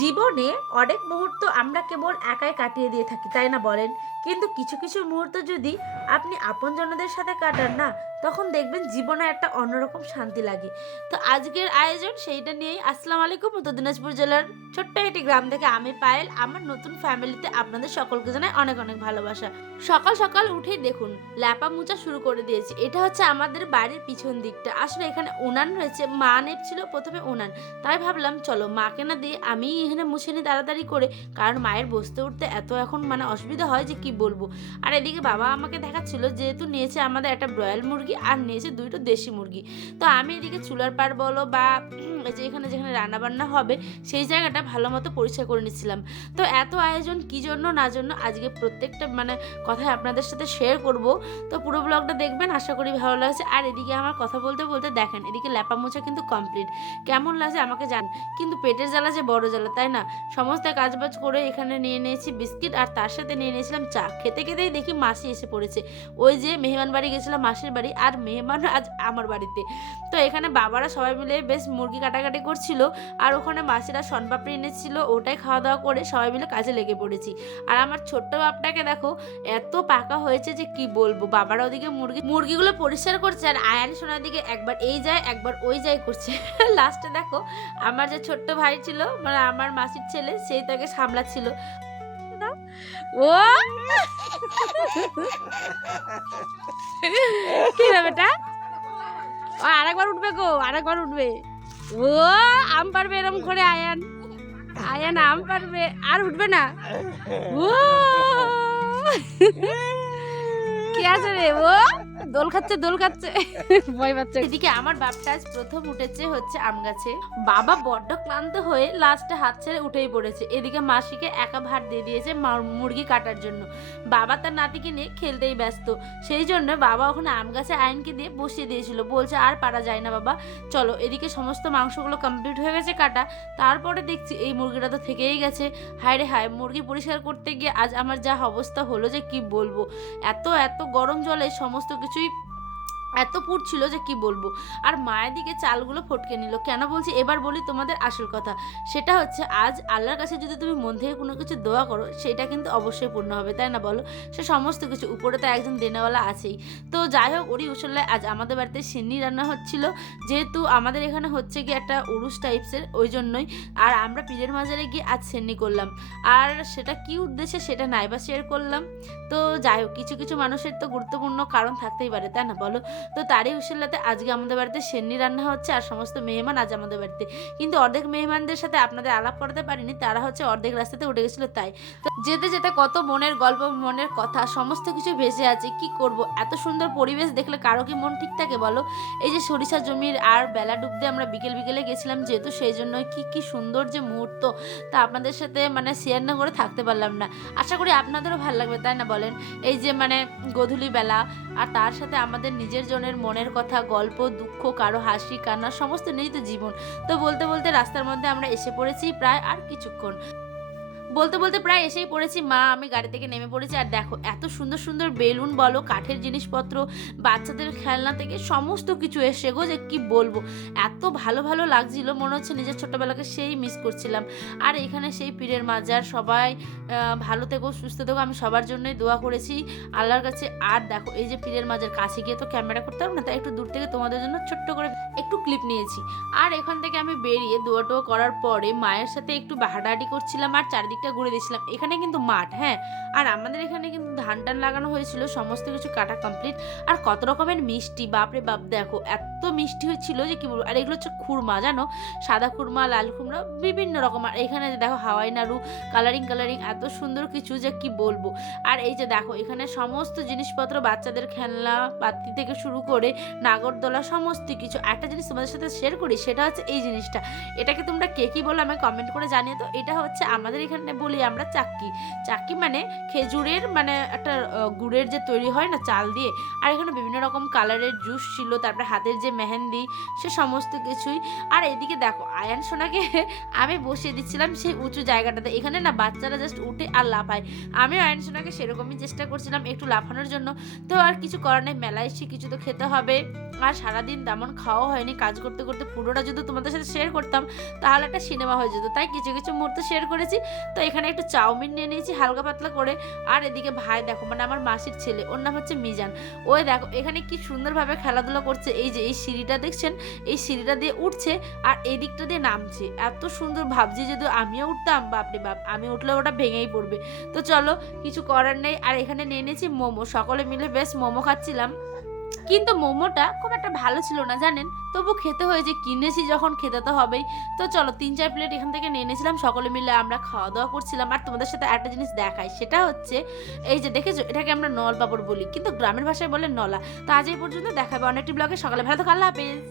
জীবনে অনেক মুহূর্ত আমরা কেবল একাই কাটিয়ে দিয়ে থাকি, তাই না বলেন? কিন্তু কিছু কিছু মুহূর্ত যদি আপনি আপনজনদের সাথে কাটান না, তখন দেখবেন জীবনে একটা অন্যরকম শান্তি লাগে। তো আজকের আয়োজন সেইটা নিয়েই। আসসালামু আলাইকুম। উত্তর দিনাজপুর জেলার ছোট্ট একটি গ্রাম থেকে আমি পায়েল আমার নতুন ফ্যামিলিতে আপনাদের সকলকে জানাই অনেক অনেক ভালোবাসা। সকাল সকাল উঠেই দেখুন ল্যাপা মুছা শুরু করে দিয়েছি। এটা হচ্ছে আমাদের বাড়ির পিছন দিকটা। আসলে এখানে উনান রয়েছে, মা নেপছিল প্রথমে উনান, তাই ভাবলাম চলো মাকে না দিয়ে আমি এখানে মুছে নিই তাড়াতাড়ি করে, কারণ মায়ের বসতে উঠতে এত এখন মানে অসুবিধা হয় যে কি বলবো। আর এদিকে বাবা আমাকে দেখাচ্ছিল, যেহেতু নিয়েছে আমাদের একটা ব্রয়লার মুরগি আর নিয়েছে দুইটো দেশি মুরগি। তো আমি এদিকে চুলার পাড় বলো বা এই যে এখানে যেখানে রান্না বান্না হবে সেই জায়গাটা ভালো মতো পরিষ্কার করে নিচ্ছিলাম। তো এত আয়োজন কি জন্য না জন্য আজকে প্রত্যেকটা মানে কথাই আপনাদের সাথে শেয়ার করব। তো পুরো ব্লগটা দেখবেন, আশা করি ভালো লাগছে। আর এদিকে আমার কথা বলতে বলতে দেখেন এদিকে ল্যাপা মোছা কিন্তু কমপ্লিট। কেমন লাগছে আমাকে জান, কিন্তু পেটের জ্বালা যে বড় জ্বালা, তাই না? সমস্ত কাজবাজ করে এখানে নিয়ে নিয়েছি বিস্কিট আর তার সাথে নিয়ে নিয়েছিলাম চা। খেতে খেতেই দেখি মাসি এসে পড়েছে। ওই যে মেহমান বাড়ি গেছিলাম মাসির বাড়ি, আর মেহমান আজ আমার বাড়িতে। তো এখানে বাবারা সবাই মিলে বেশ মুরগি কাটাকাটি করছিল, আর ওখানে মাসিরা শনপাপড়ি এনেছিল, ওটাই খাওয়া দাওয়া করে সবাই মিলে কাজে লেগে পড়েছি। আর আমার ছোট্ট বাপটাকে দেখো এত পাকা হয়েছে যে কি বলবো। বাবারা ওদিকে মুরগিগুলো পরিষ্কার করছে, আর আয়ান সোনার দিকে একবার এই যায় একবার ওই যায় করছে। লাস্টে দেখো আমার যে ছোট্ট ভাই ছিল মানে আমার মাসির ছেলে, সেই তাকে সামলাচ্ছিল। ও কি রে বেটা, ও আরেকবার উঠবে গো, আরেকবার উঠবে। ও আম পারবে এরম করে আয়ান, আয়ান আম পারবে আর উঠবে না। ও কি আছে রে, ও দোল খাচ্ছে দোল খাচ্ছে, ভয় পাচ্ছে। এদিকে আমার বাপটা আজ প্রথম উঠেছে হচ্ছে আম গাছে। বাবা বড্ড ক্লান্ত হয়ে লাস্টে হাত ছেড়ে উঠেই পড়েছে। এদিকে মাসিকে একা ভাত দিয়ে দিয়েছে মুরগি কাটার জন্য। বাবা তার নাতিকে নিয়ে খেলতেই ব্যস্ত, সেই জন্য বাবা ওখানে আম গাছে আয়নকে দিয়ে বসিয়ে দিয়েছিল। বলছে আর পারা যায় না বাবা, চলো। এদিকে সমস্ত মাংসগুলো কমপ্লিট হয়ে গেছে কাটা। তারপরে দেখছি এই মুরগিটা তো থেকেই গেছে। হায় রে হায়, মুরগি পরিষ্কার করতে গিয়ে আজ আমার যা অবস্থা হলো যে কি বলবো। এত এত গরম জলে সমস্ত কিছুই এত পুড়ছিল যে কি বলবো। আর মায়ের দিকে চালগুলো ফটকে নিল। কেন বলছি এবার বলি তোমাদের আসল কথা। সেটা হচ্ছে আজ আল্লাহর কাছে যদি তুমি মন থেকে কোনো কিছু দোয়া করো, সেটা কিন্তু অবশ্যই পূর্ণ হবে, তাই না বলো? সে সমস্ত কিছু উপরে তো একজন দেনেওয়ালা আছেই। তো যাই হোক, ওরই উসল্লায় আজ আমাদের বাড়িতে সিন্নি রান্না হচ্ছিল, যেহেতু আমাদের এখানে হচ্ছে কি একটা উরুস টাইপসের, ওই জন্যই। আর আমরা পীরের মাজারে গিয়ে আজ সিন্নি করলাম। আর সেটা কি উদ্দেশ্যে সেটা নাইবা শেয়ার করলাম। তো যাই হোক, কিছু কিছু মানুষের তো গুরুত্বপূর্ণ কারণ থাকতেই পারে, তাই না বলো? তো তারই উসিলাতে আজকে আমাদের বাড়িতে সেন্নি রান্না হচ্ছে, আর সমস্ত মেহমান আজ আমাদের বাড়িতে। কিন্তু অর্ধেক মেহমানদের সাথে আপনাদের আলাপ করাতে পারিনি, তারা হচ্ছে অর্ধেক রাস্তাতে উঠে গেছিলো। তাই তো যেতে যেতে কত মনের গল্প মনের কথা সমস্ত কিছু ভেসে আছে। কি করব, এত সুন্দর পরিবেশ দেখলে কারো কি মন ঠিক থাকে বলো? এই যে সরিষা জমির আর বেলা ডুবতে আমরা বিকেল বিকেলে গেছিলাম, যেহেতু সেই জন্য কি সুন্দর যে মুহূর্ত, তা আপনাদের সাথে মানে শেয়ার না করে থাকতে পারলাম না। আশা করি আপনাদেরও ভালো লাগবে, তাই না বলেন? এই যে মানে গধূলি বেলা, আর তার সাথে আমাদের নিজের জনের মনের কথা, গল্প, দুঃখ, কারো হাসি কান্না সমস্ত নিয়েই তো জীবন। তো বলতে বলতে রাস্তার মধ্যে আমরা এসে পড়েছি প্রায় আর কিছুক্ষণ। বলতে বলতে প্রায় এসেই পড়েছি। মা আমি গাড়ি থেকে নেমে পড়েছি, আর দেখো এত সুন্দর সুন্দর বেলুন বলো, কাঠের জিনিসপত্র, বাচ্চাদের খেলনা থেকে সমস্ত কিছু এসে গো যে কি বলবো। এত ভালো ভালো লাগছিল, মনে হচ্ছে নিজের ছোট্টবেলাকে সেই মিস করছিলাম। আর এখানে সেই পীরের মাজার, সবাই ভালো থেকো সুস্থ থেকো, আমি সবার জন্যই দোয়া করেছি আল্লাহর কাছে। আর দেখো এই যে পীরের মাজার, কাছে গিয়ে তো ক্যামেরা করতে পারবো না, তাই একটু দূর থেকে তোমাদের জন্য ছোট্ট করে একটু ক্লিপ নিয়েছি। আর এখান থেকে আমি বেরিয়ে দোয়া টোয়া করার পরে মায়ের সাথে একটু হাঁটাহাঁটি করছিলাম, আর চারিদিকটা ঘুরে দিয়েছিলাম। এখানে কিন্তু মাঠ, হ্যাঁ, আর আমাদের এখানে কিন্তু ধান টান লাগানো হয়েছিল, সমস্ত কিছু কাটা কমপ্লিট। আর কত রকমের মিষ্টি, বাপরে বাপ, দেখো এত মিষ্টি হয়েছিল যে কি বলবো। আর এগুলো হচ্ছে খুরমা, জানো, সাদা খুরমা, লাল খুরমা, বিভিন্ন রকম। আর এখানে দেখো হাওয়াই নাড়ু, কালারিং কালারিং, এত সুন্দর কিছু যে কি বলবো। আর এই যে দেখো এখানে সমস্ত জিনিসপত্র, বাচ্চাদের খেলনা পাতি থেকে শুরু করে নাগরদোলা সমস্ত কিছু। একটা জিনিস তোমাদের সাথে শেয়ার করি, সেটা হচ্ছে এই জিনিসটা। এটাকে তোমরা কে কি বলো আমাকে কমেন্ট করে জানিয়ে। তো এটা হচ্ছে আমাদের এখানে বলি আমরা চাক্কি। চাক্কি মানে খেজুরের মানে একটা গুড়ের যে তৈরি হয় না চাল দিয়ে। আর এখানে বিভিন্ন রকম কালারের জুস ছিল, তারপরে হাতের যে মেহেন্দি, সে সমস্ত কিছুই। আর এদিকে দেখো আয়ান সোনাকে আমি বসিয়ে দিচ্ছিলাম সেই উঁচু জায়গাটাতে। এখানে না বাচ্চারা জাস্ট উঠে আর লাফায়, আমি আয়ান সোনাকে সেরকমই চেষ্টা করছিলাম একটু লাফানোর জন্য। তো আর কিছু করার নেই, মেলায় এসে কিছু তো খেতে হবে। আর সারাদিন তেমন খাওয়া হয়নি, কাজ করতে করতে পুরোটা যদি তোমাদের সাথে শেয়ার করতাম তাহলে একটা সিনেমা হয়ে যেত, তাই কিছু কিছু মুহূর্ত শেয়ার করেছি। তো এখানে একটু চাউমিন নিয়ে নিয়েছি হালকা পাতলা করে। আর এদিকে ভাই দেখো, মানে আমার মাসির ছেলে, ওর নাম হচ্ছে মিজান, ওই দেখো এখানে কি সুন্দরভাবে খেলাধুলা করছে। এই যে এই সিঁড়িটা দেখছেন, এই সিঁড়িটা দিয়ে উঠছে আর এই দিকটা দিয়ে নামছে, এত সুন্দর। ভাবছি যদি আমিও উঠতাম, বাপরে বাপ, আমি উঠলে ওটা ভেঙেই পড়বে। তো চলো, কিছু করার নেই। আর এখানে নিয়ে নিয়েছি মোমো, সকলে মিলে বেশ মোমো খাচ্ছিলাম, কিন্তু মোমোটা খুব একটা ভালো ছিল না জানেন, তবু খেতে হয়েছে, কিনেছি যখন খেতে তো হবেই। তো চলো 3-4 প্লেট এখান থেকে নিয়ে নিয়েছিলাম, সকলে মিলে আমরা খাওয়া দাওয়া করছিলাম। আর তোমাদের সাথে একটা জিনিস দেখাই, সেটা হচ্ছে এই যে দেখেছো, এটাকে আমরা নল পাপড় বলি, কিন্তু গ্রামের ভাষায় বলে নলা। তো আজ এই পর্যন্ত, দেখাবে অনেকটি ব্লগে। সকালে ভালো থাকো, আল্লাহ হাফেজ।